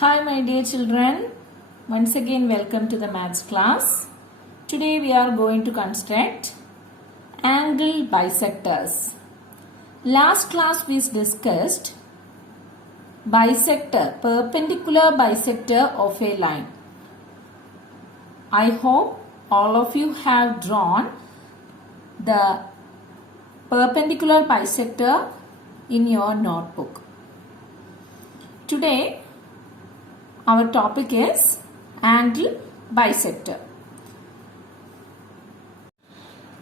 Hi my dear children, once again welcome to the maths class. Today we are going to construct angle bisectors. Last class we discussed bisector, perpendicular bisector of a line. I hope all of you have drawn the perpendicular bisector in your notebook. Today our topic is angle bisector.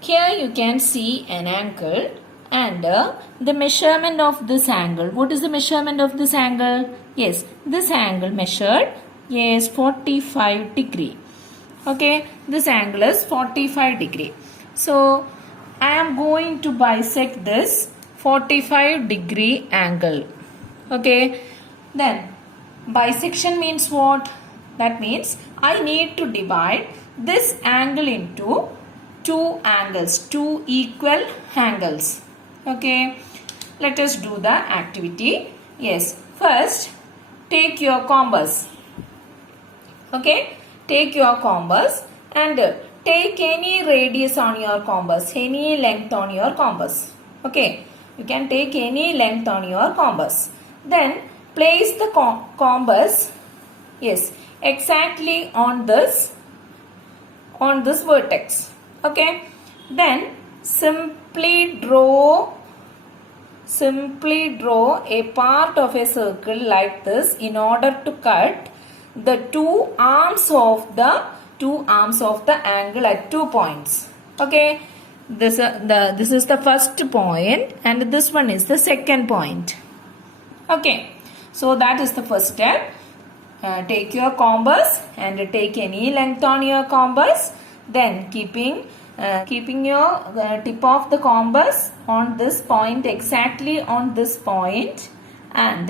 Here you can see an angle and the measurement of this angle. What is the measurement of this angle? Yes, this angle measured is 45 degree. Okay, this angle is 45 degree. So I am going to bisect this 45 degree angle. Okay, then bisection means what? That means I need to divide this angle into two angles, two equal angles. Okay, let us do the activity. Yes, first take your compass. Okay, take your compass and take any radius on your compass, any length on your compass. Okay, you can take any length on your compass. Then place the compass, yes, exactly on this vertex. Okay, then simply draw a part of a circle like this in order to cut the two arms of the angle at 2 points. Okay, this is the first point and this one is the second point. Okay, so that is the first step. Take your compass and take any length on your compass. Then keeping your tip of the compass on this point, exactly on this point, and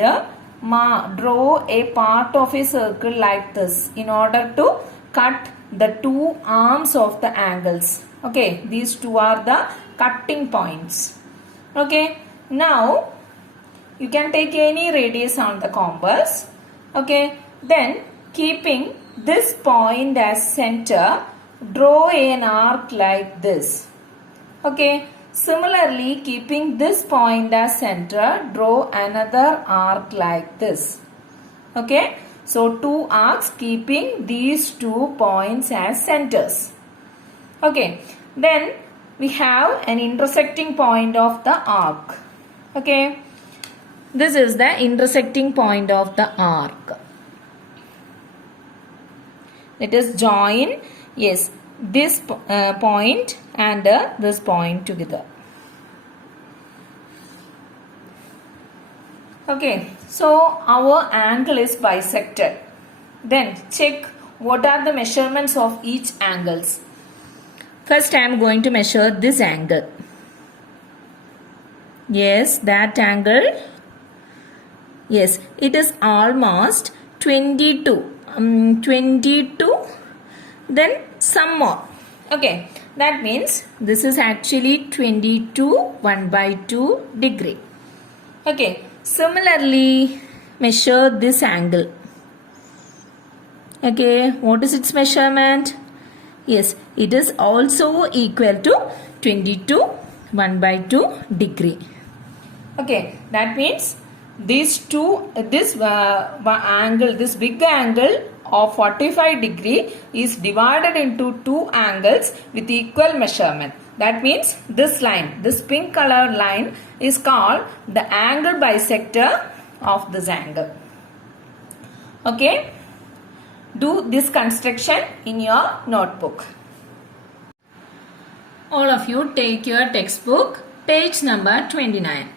draw a part of a circle like this in order to cut the two arms of the angles. Okay, these two are the cutting points. Okay, now you can take any radius on the compass. Okay, then keeping this point as center, draw an arc like this. Okay, similarly keeping this point as center, draw another arc like this. Okay, so two arcs keeping these 2 points as centers. Okay, then we have an intersecting point of the arc. Okay, this is the intersecting point of the arc. Let us join, yes, this point and this point together. Okay, so our angle is bisected. Then check what are the measurements of each angles. First I am going to measure this angle. Yes, that angle. Yes, it is almost 22. 22, then some more. Okay, that means this is actually 22 1/2 degree. Okay, similarly measure this angle. Okay, what is its measurement? Yes, it is also equal to 22 1/2 degree. Okay, that means this big angle of 45 degree is divided into two angles with equal measurement. That means this line, this pink color line is called the angle bisector of this angle. Okay, do this construction in your notebook. All of you take your textbook, page number 29.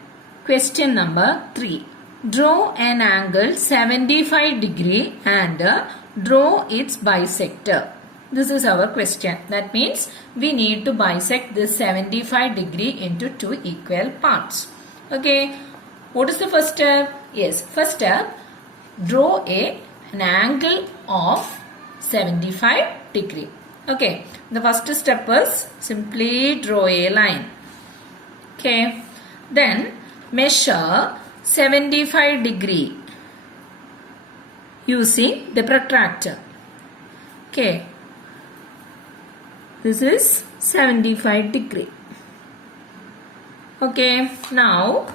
Question number 3. Draw an angle 75 degree and draw its bisector. This is our question. That means we need to bisect this 75 degree into two equal parts. Okay, what is the first step? Yes, first step, draw an angle of 75 degree. Okay, the first step is simply draw a line. Okay, then measure 75 degree using the protractor. Okay, this is 75 degree. Okay, now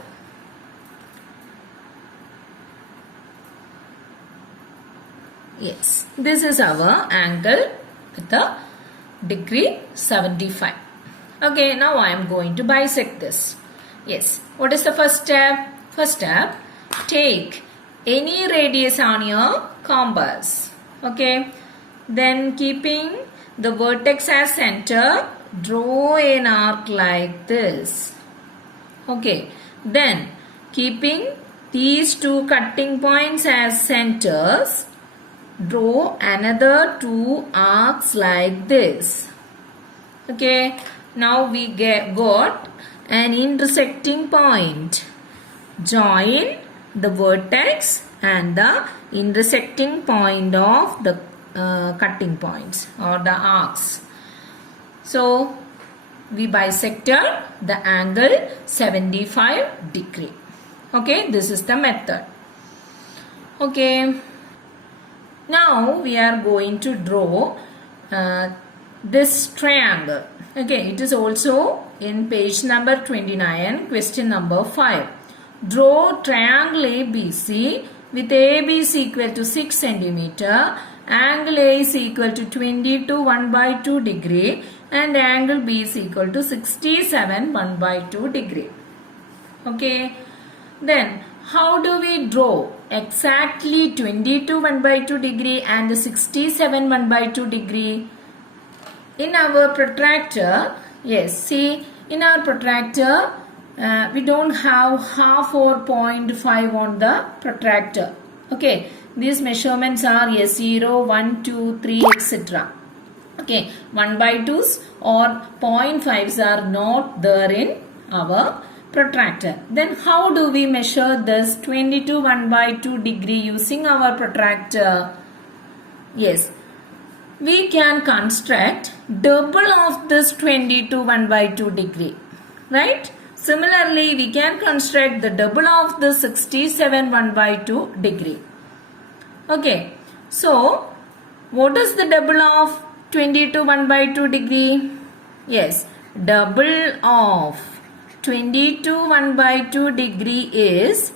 yes, this is our angle with the degree 75. Okay, now I am going to bisect this. Yes, what is the first step? First step, take any radius on your compass. Okay, then keeping the vertex as center, draw an arc like this. Okay, then keeping these two cutting points as centers, draw another two arcs like this. Okay, now we got an intersecting point. Join the vertex and the intersecting point of the cutting points or the arcs. So we bisected the angle 75 degree. Okay, this is the method. Okay, now we are going to draw this triangle. Okay, it is also in page number 29, question number 5. Draw triangle ABC with AB is equal to 6 cm, angle A is equal to 20 to 1/2 degree and angle B is equal to 67 1/2 degree. Okay, then how do we draw exactly 22 1/2 degree and 67 1/2 degree? In our protractor, yes, see, in our protractor, we don't have half or 0.5 on the protractor. Okay, these measurements are yes, 0, 1, 2, 3, etc. Okay, 1/2s or 0.5s are not there in our protractor. Then how do we measure this 22 1/2 degree using our protractor? Yes, we can construct double of this 22 1/2 degree, right? Similarly, we can construct the double of the 67 1/2 degree. Okay, so what is the double of 22 1/2 degree? Yes, double of 22 1/2 degree is,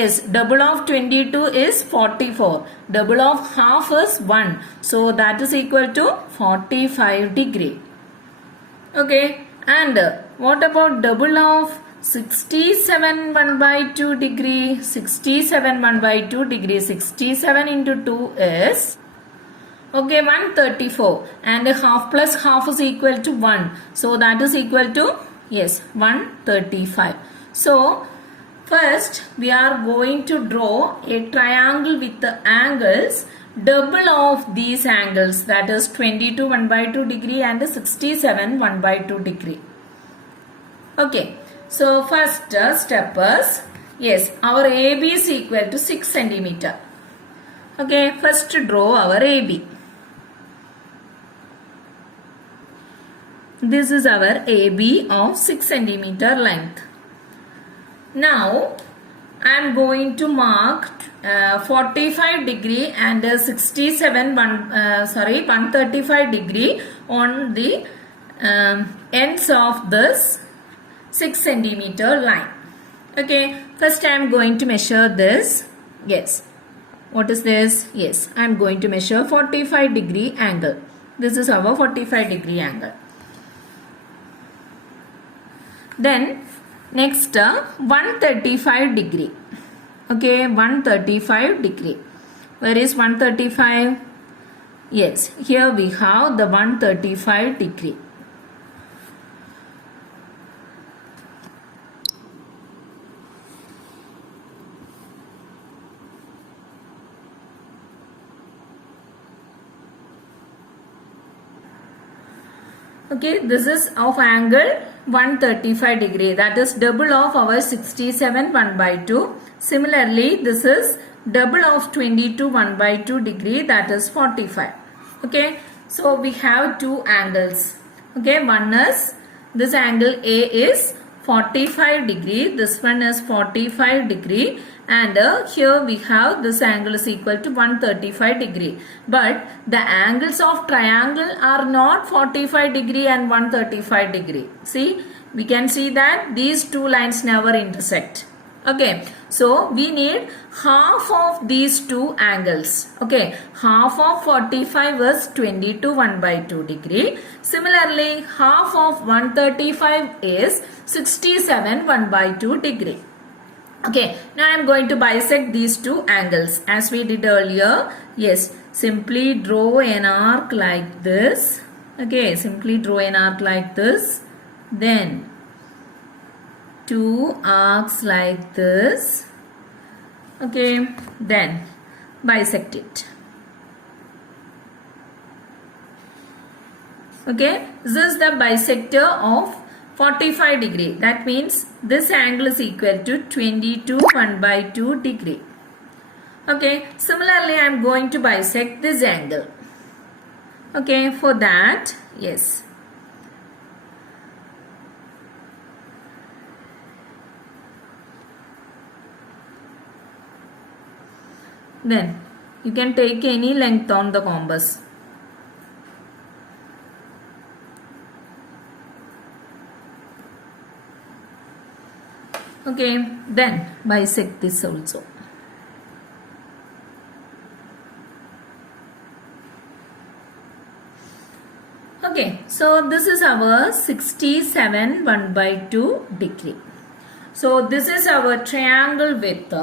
yes, double of 22 is 44. Double of half is 1. So that is equal to 45 degree. Okay, and what about double of 67 1/2 degree? 67 1/2 degree. 67 into 2 is, okay, 134. And half plus half is equal to 1. So that is equal to, yes, 135. So first we are going to draw a triangle with the angles double of these angles, that is 22 1/2 degree and 67 1/2 degree. Okay, so first step is, yes, our AB is equal to 6 cm. Okay, first draw our AB. This is our AB of 6 cm length. Now I am going to mark 45 degree and 135 degree on the ends of this 6 cm line. Okay, first I am going to measure this. Yes, what is this? Yes, I am going to measure 45 degree angle. This is our 45 degree angle. Then next 135 degree. Okay, 135 degree. Where is 135? Yes, here we have the 135 degree. Okay, this is of angle 135 degree, that is double of our 67 1/2. Similarly, this is double of 22 1/2 degree, that is 45. Okay, so we have two angles. Okay, one is, this angle A is 45 degree, this one is 45 degree, and here we have this angle is equal to 135 degree. But the angles of triangle are not 45 degree and 135 degree. See, we can see that these two lines never intersect. Okay, so we need half of these two angles. Okay, half of 45 is 22 1 by 2 degree. Similarly, half of 135 is 67 1 by 2 degree. Okay, now I am going to bisect these two angles as we did earlier. Yes, simply draw an arc like this. Okay, simply draw an arc like this. Then two arcs like this. Okay, then bisect it. Okay, this is the bisector of 45 degree. That means this angle is equal to 22 1 by 2 degree. Okay, similarly I am going to bisect this angle. Okay, for that, yes. Then you can take any length on the compass. Okay, then bisect this also. Okay, so this is our 67 1 by 2 degree. So this is our triangle with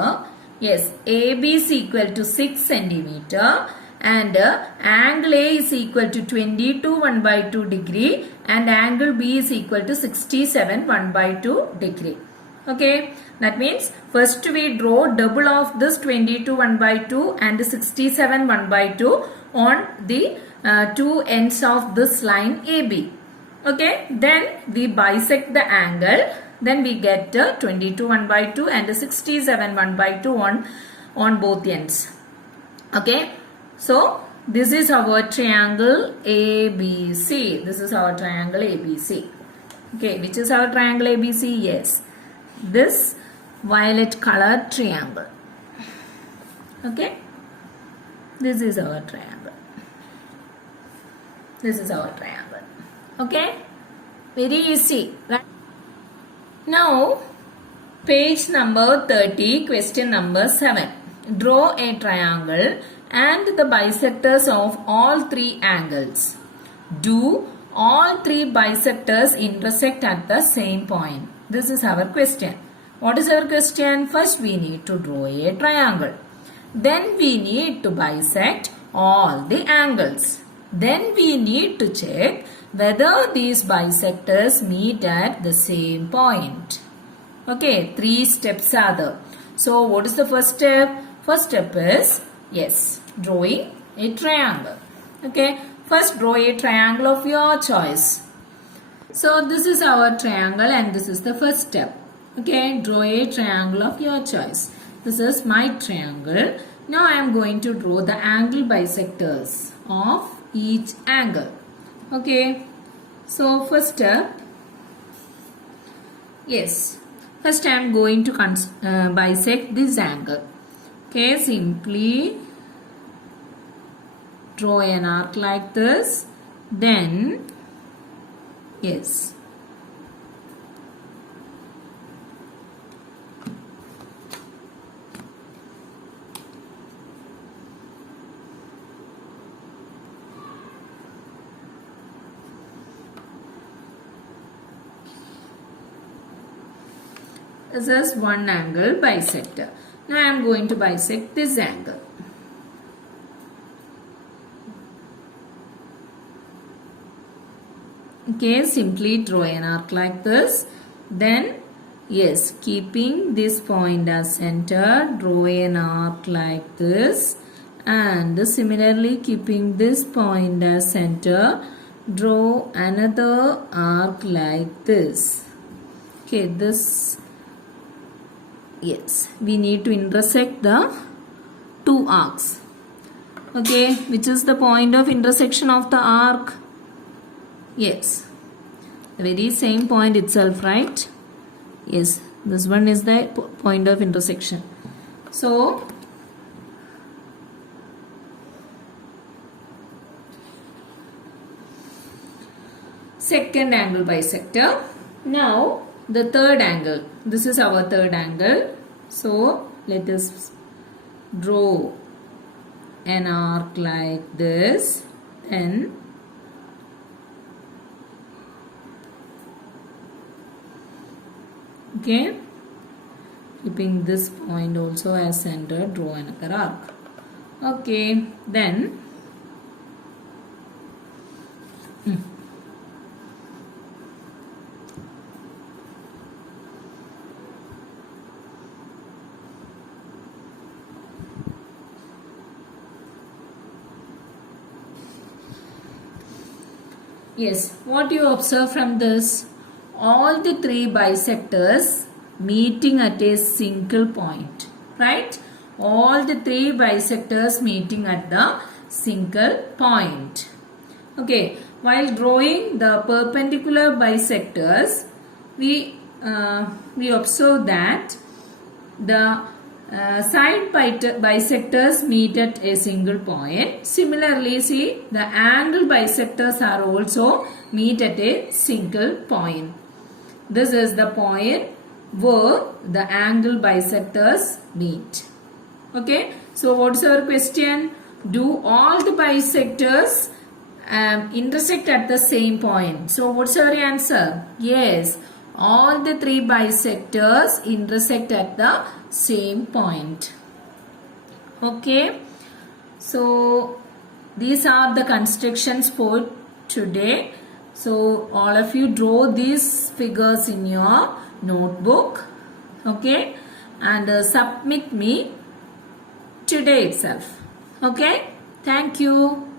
yes, AB is equal to 6 centimeter and angle A is equal to 22 1 by 2 degree and angle B is equal to 67 1 by 2 degree. Okay, that means first we draw double of this 22 1 by 2 and 67 1 by 2 on the two ends of this line AB. Okay, then we bisect the angle. Then we get 22 1 by 2 and 67 1 by 2 on both ends. Okay, so this is our triangle ABC. This is our triangle ABC. Okay, which is our triangle ABC? Yes, this violet colored triangle. Okay, this is our triangle. This is our triangle. Okay, very easy, right? Now, page number 30, question number 7. Draw a triangle and the bisectors of all three angles. Do all three bisectors intersect at the same point? This is our question. What is our question? First, we need to draw a triangle. Then we need to bisect all the angles. Then we need to check whether these bisectors meet at the same point. Okay, three steps are there. So, what is the first step? First step is, yes, drawing a triangle. Okay, first draw a triangle of your choice. So, this is our triangle and this is the first step. Okay, draw a triangle of your choice. This is my triangle. Now, I am going to draw the angle bisectors of each angle. Okay, so first step, yes, first I am going to bisect this angle. Okay, simply draw an arc like this. Then, yes, this is one angle bisector. Now I am going to bisect this angle. Okay, simply draw an arc like this. Then, yes, keeping this point as center, draw an arc like this. And similarly, keeping this point as center, draw another arc like this. Okay, this, yes, we need to intersect the two arcs. Okay, which is the point of intersection of the arc? Yes, the very same point itself, right? Yes, this one is the point of intersection. So second angle bisector. Now the third angle. This is our third angle. So let us draw an arc like this. Then okay, keeping this point also as center, draw another arc. Okay, then yes, what you observe from this? All the three bisectors meeting at a single point, right? All the three bisectors meeting at the single point. Okay, while drawing the perpendicular bisectors, we observe that the side bisectors meet at a single point. Similarly, see the angle bisectors are also meet at a single point. This is the point where the angle bisectors meet. Okay, so what's our question? Do all the bisectors intersect at the same point? So what's our answer? Yes, all the three bisectors intersect at the same point. Okay, so these are the constructions for today. So all of you draw these figures in your notebook. Okay, and submit me today itself. Okay, thank you.